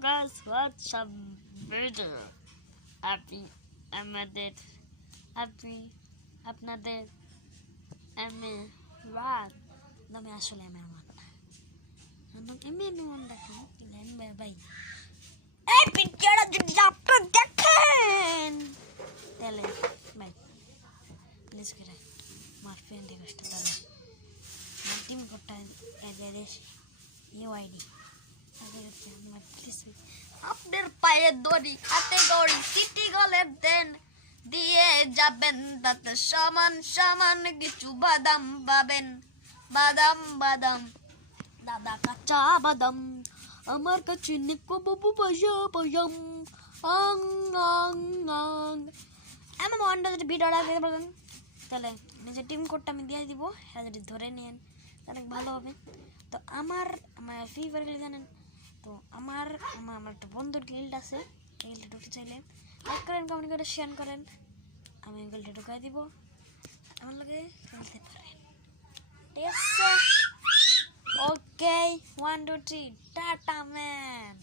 guys, what's up video? আপনি আমাদের আপনি আপনাদের এমএ রাত নামে আসলে এমএ রাত না এমএ নুন দেখেন দিলেন ভাই এই ভিডিওটা যদি আপনি দেখেন তাহলে ভাই প্লিজ করে আমার ফ্রেন্ড রিকোয়েস্ট দাও আমার টিম কোডটা এড্রেস ইউআইডি আপনার পায়ে দড়ি হাতে গড়ি সিটি গলে দেন দিয়ে যাবেন তাতে সমান সমান কিছু বাদাম পাবেন বাদাম বাদাম দাদা কাঁচা বাদাম আমার কাছে নিকো বাবু পয়সা পয়সাম আং আং আং এমন ওয়ানটা যদি ভিডিওটা দেখতে পারেন তাহলে নিজের টিম কোডটা আমি দিয়ে দিব হ্যাঁ যদি ধরে নেন তাহলে ভালো হবে। তো আমার ফ্রি ফায়ার খেলে জানেন তো আমার একটা বন্ধুর গিল্ড আছে গিল্ডে ঢুকতে চাইলে লাইক করেন কমেন্ট করে শেয়ার করেন আমি গিল্ডে ঢুকাই দিব আমার লগে খেলতে পারেন ঠিক আছে ওকে 1 2 3 টাটা ম্যান।